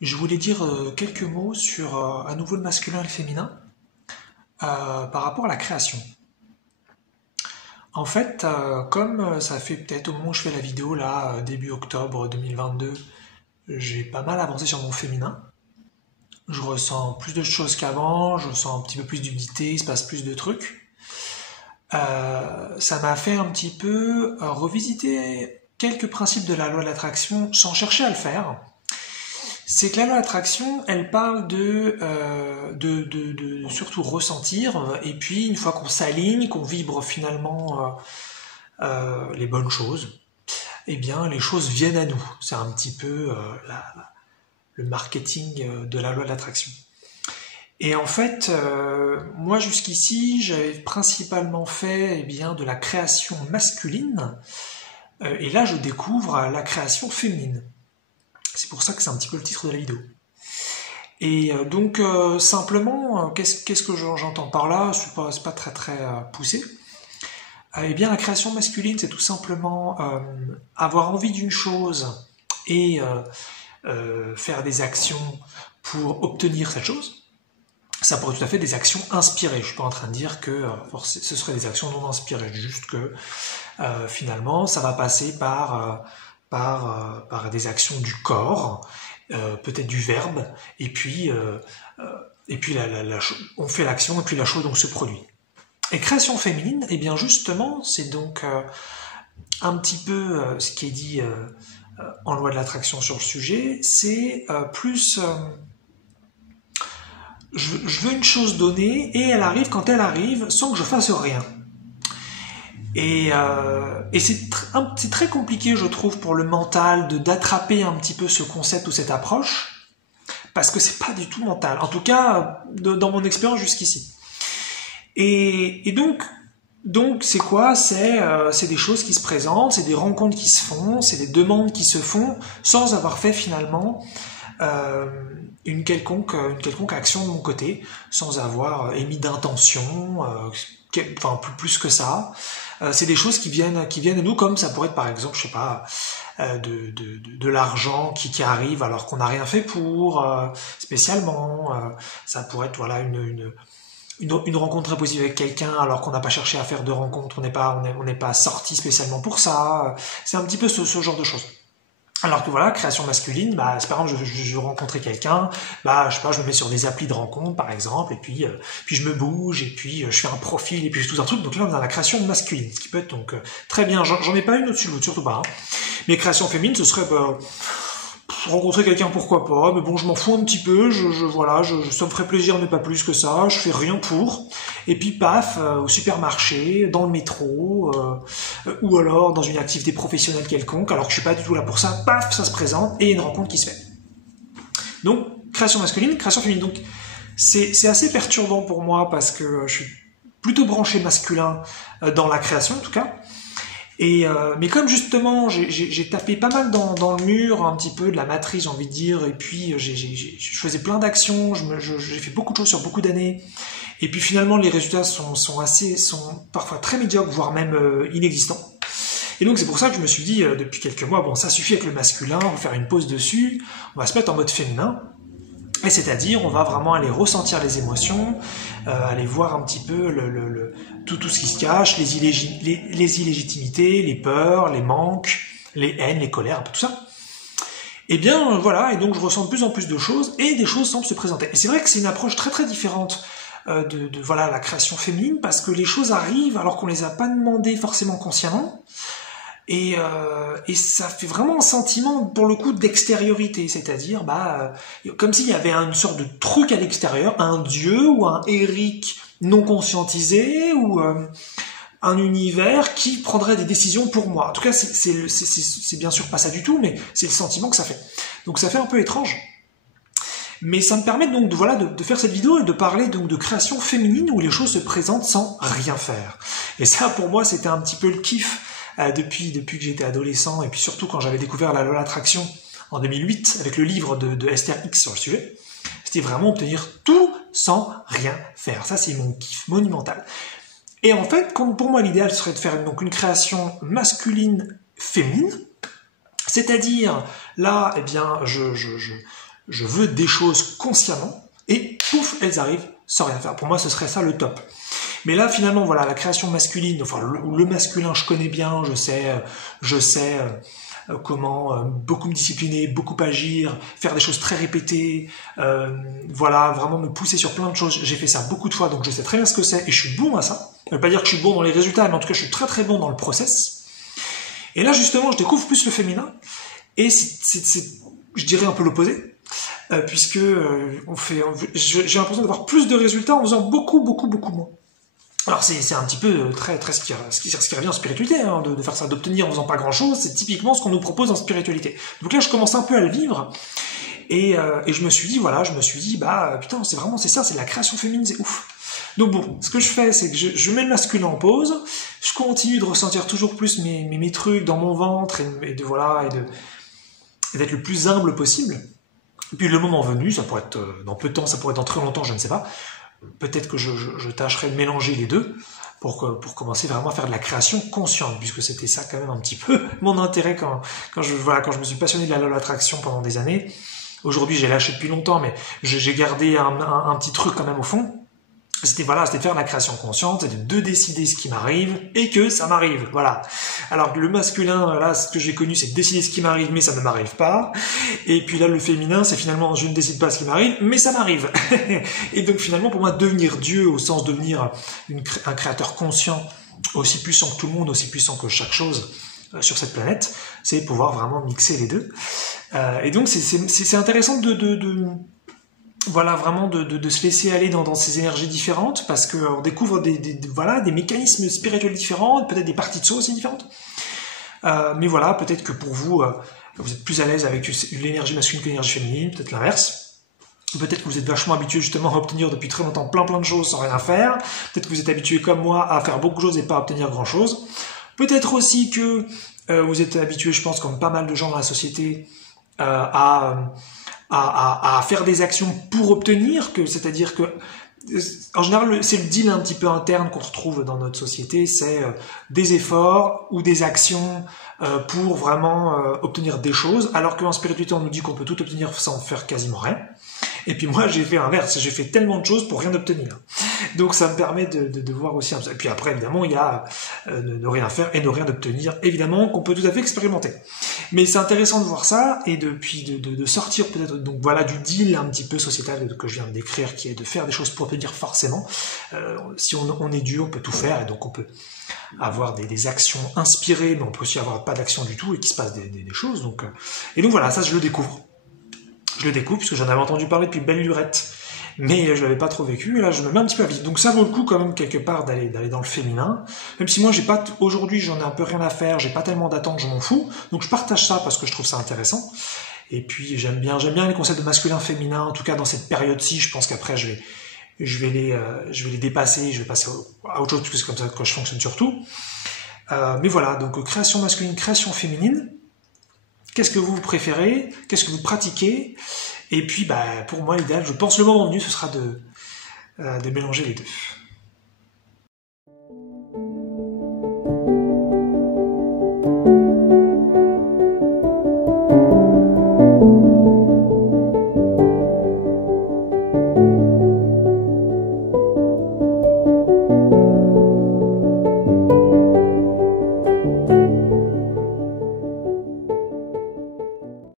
Je voulais dire quelques mots sur à nouveau le masculin et le féminin par rapport à la création. En fait, comme ça fait peut-être au moment où je fais la vidéo, là, début octobre 2022, j'ai pas mal avancé sur mon féminin. Je ressens plus de choses qu'avant, je ressens un petit peu plus d'unité, il se passe plus de trucs. Ça m'a fait un petit peu revisiter quelques principes de la loi de l'attraction sans chercher à le faire. C'est que la loi d'attraction, elle parle de surtout ressentir, et puis une fois qu'on s'aligne, qu'on vibre finalement les bonnes choses, eh bien les choses viennent à nous. C'est un petit peu le marketing de la loi de l'attraction. Et en fait, moi jusqu'ici, j'avais principalement fait de la création masculine, et là je découvre la création féminine. C'est pour ça que c'est un petit peu le titre de la vidéo. Et simplement, qu'est-ce que j'entends par là? C'est pas très très poussé. Eh bien, la création masculine, c'est tout simplement avoir envie d'une chose et faire des actions pour obtenir cette chose. Ça pourrait tout à fait être des actions inspirées. Je suis pas en train de dire que ce seraient des actions non inspirées, juste que finalement, ça va passer par des actions du corps, peut-être du verbe, et puis on fait l'action et puis la chose donc se produit. Et création féminine, eh bien justement, c'est donc un petit peu ce qui est dit en loi de l'attraction sur le sujet, c'est plus je veux une chose donnée et elle arrive quand elle arrive sans que je fasse rien. Et c'est très compliqué, je trouve, pour le mental d'attraper un petit peu ce concept ou cette approche, parce que c'est pas du tout mental. En tout cas, dans mon expérience jusqu'ici. Et donc c'est quoi? C'est des choses qui se présentent, c'est des rencontres qui se font, c'est des demandes qui se font, sans avoir fait finalement une quelconque action de mon côté, sans avoir émis d'intention, enfin plus que ça. C'est des choses qui viennent à nous, comme ça pourrait être par exemple, je sais pas, de l'argent qui arrive alors qu'on n'a rien fait pour spécialement. Ça pourrait être voilà une rencontre très positive avec quelqu'un alors qu'on n'a pas cherché à faire de rencontre, on n'est pas sorti spécialement pour ça. C'est un petit peu ce genre de choses. Alors que voilà, création masculine, bah, c'est par exemple, je veux rencontrer quelqu'un, bah, je sais pas, je me mets sur des applis de rencontre, par exemple, et puis je me bouge, et puis je fais un profil, et puis je fais tout un truc. Donc là, on est dans la création masculine, ce qui peut être donc très bien. J'en ai pas une au-dessus de l'autre, surtout pas. Hein. Mais création féminine, ce serait, bah, rencontrer quelqu'un, pourquoi pas, mais bon, je m'en fous un petit peu, ça me ferait plaisir, mais pas plus que ça, je fais rien pour. Et puis, paf, au supermarché, dans le métro, ou alors dans une activité professionnelle quelconque, alors que je suis pas du tout là pour ça, paf, ça se présente, et il y a une rencontre qui se fait. Donc, création masculine, création féminine. Donc, c'est assez perturbant pour moi, parce que je suis plutôt branché masculin dans la création, en tout cas. Mais comme justement j'ai tapé pas mal dans le mur un petit peu de la matrice, j'ai envie de dire, et puis je faisais plein d'actions, j'ai fait beaucoup de choses sur beaucoup d'années, et puis finalement les résultats sont parfois très médiocres, voire même inexistants. Et donc c'est pour ça que je me suis dit depuis quelques mois, bon ça suffit avec le masculin, on va faire une pause dessus, on va se mettre en mode féminin. Et c'est-à-dire, on va vraiment aller ressentir les émotions, aller voir un petit peu tout ce qui se cache, les illégitimités, les peurs, les manques, les haines, les colères, un peu tout ça. Et bien voilà, et donc je ressens de plus en plus de choses, et des choses semblent se présenter. Et c'est vrai que c'est une approche très très différente de voilà, la création féminine, parce que les choses arrivent alors qu'on les a pas demandées forcément consciemment. Et ça fait vraiment un sentiment, pour le coup, d'extériorité, c'est-à-dire, comme s'il y avait une sorte de truc à l'extérieur, un dieu ou un Eric non conscientisé ou un univers qui prendrait des décisions pour moi. En tout cas, c'est bien sûr pas ça du tout, mais c'est le sentiment que ça fait. Donc ça fait un peu étrange. Mais ça me permet donc de faire cette vidéo et de parler donc de création féminine où les choses se présentent sans rien faire. Et ça, pour moi, c'était un petit peu le kiff depuis que j'étais adolescent, et puis surtout quand j'avais découvert la loi de l'attraction en 2008 avec le livre de Esther X sur le sujet. C'était vraiment obtenir tout sans rien faire. Ça, c'est mon kiff monumental. Et en fait, pour moi, l'idéal serait de faire donc une création masculine-féminine, c'est-à-dire là, eh bien, je veux des choses consciemment, et pouf, elles arrivent sans rien faire. Pour moi, ce serait ça le top. Mais là, finalement, voilà, la création masculine, enfin, le masculin, je connais bien, je sais comment beaucoup me discipliner, beaucoup agir, faire des choses très répétées, voilà, vraiment me pousser sur plein de choses. J'ai fait ça beaucoup de fois, donc je sais très bien ce que c'est, et je suis bon à ça. Ça veut pas dire que je suis bon dans les résultats, mais en tout cas, je suis très très bon dans le process. Et là, justement, je découvre plus le féminin, et c'est je dirais un peu l'opposé, puisque j'ai l'impression d'avoir plus de résultats en faisant beaucoup moins. Alors c'est un petit peu très ce qui revient en spiritualité, hein, de faire ça, d'obtenir en faisant pas grand chose, c'est typiquement ce qu'on nous propose en spiritualité. Donc là je commence un peu à le vivre, et je me suis dit, bah putain, c'est ça, c'est de la création féminine, c'est ouf. Donc bon, ce que je fais, c'est que je mets le masculin en pause, je continue de ressentir toujours plus mes trucs dans mon ventre, et d'être le plus humble possible. Et puis le moment venu, ça pourrait être dans peu de temps, ça pourrait être dans très longtemps, je ne sais pas. Peut-être que je tâcherai de mélanger les deux pour commencer vraiment à faire de la création consciente, puisque c'était ça quand même un petit peu mon intérêt quand je me suis passionné de la loi de l'attraction pendant des années. Aujourd'hui, j'ai lâché depuis longtemps, mais j'ai gardé un petit truc quand même au fond. C'était de faire de la création consciente, c'était de décider ce qui m'arrive et que ça m'arrive, voilà. Alors le masculin, là, ce que j'ai connu, c'est de décider ce qui m'arrive, mais ça ne m'arrive pas. Et puis là, le féminin, c'est finalement, je ne décide pas ce qui m'arrive, mais ça m'arrive. Et donc finalement, pour moi, devenir Dieu, au sens de devenir un créateur conscient, aussi puissant que tout le monde, aussi puissant que chaque chose sur cette planète, c'est pouvoir vraiment mixer les deux. Et donc c'est intéressant voilà, vraiment de se laisser aller dans ces énergies différentes, parce qu'on découvre des mécanismes spirituels différents, peut-être des parties de soi aussi différentes. Mais voilà, peut-être que pour vous, vous êtes plus à l'aise avec l'énergie masculine que l'énergie féminine, peut-être l'inverse. Peut-être que vous êtes vachement habitué justement à obtenir depuis très longtemps plein de choses sans rien faire. Peut-être que vous êtes habitué comme moi à faire beaucoup de choses et pas à obtenir grand-chose. Peut-être aussi que vous êtes habitué, je pense, comme pas mal de gens dans la société, à faire des actions pour obtenir, c'est-à-dire que en général c'est le deal un petit peu interne qu'on retrouve dans notre société, c'est des efforts ou des actions pour vraiment obtenir des choses, alors qu'en spiritualité on nous dit qu'on peut tout obtenir sans faire quasiment rien. Et puis moi j'ai fait l'inverse, j'ai fait tellement de choses pour rien obtenir. Donc ça me permet de voir aussi un peu. Et puis après évidemment il y a ne rien faire et ne rien obtenir, évidemment qu'on peut tout à fait expérimenter. Mais c'est intéressant de voir ça et de sortir peut-être donc voilà du deal un petit peu sociétal que je viens de décrire, qui est de faire des choses pour obtenir forcément. Si on est dur, on peut tout faire, et donc on peut avoir des actions inspirées, mais on peut aussi avoir pas d'action du tout et qu'il se passe des choses. Donc et donc voilà, ça je le découvre. Je le découvre puisque j'en avais entendu parler depuis belle lurette, mais je l'avais pas trop vécu, et là je me mets un petit peu à vivre. Donc ça vaut le coup quand même quelque part d'aller dans le féminin, même si moi aujourd'hui j'en ai un peu rien à faire, j'ai pas tellement d'attentes, je m'en fous, donc je partage ça parce que je trouve ça intéressant. Et puis j'aime bien les concepts de masculin-féminin, en tout cas dans cette période-ci. Je pense qu'après je vais les dépasser, je vais passer à autre chose, parce que c'est comme ça que je fonctionne surtout. Mais voilà, donc création masculine, création féminine. Qu'est-ce que vous préférez? Qu'est-ce que vous pratiquez? Et puis, pour moi, l'idéal, je pense, le moment venu, ce sera de mélanger les deux.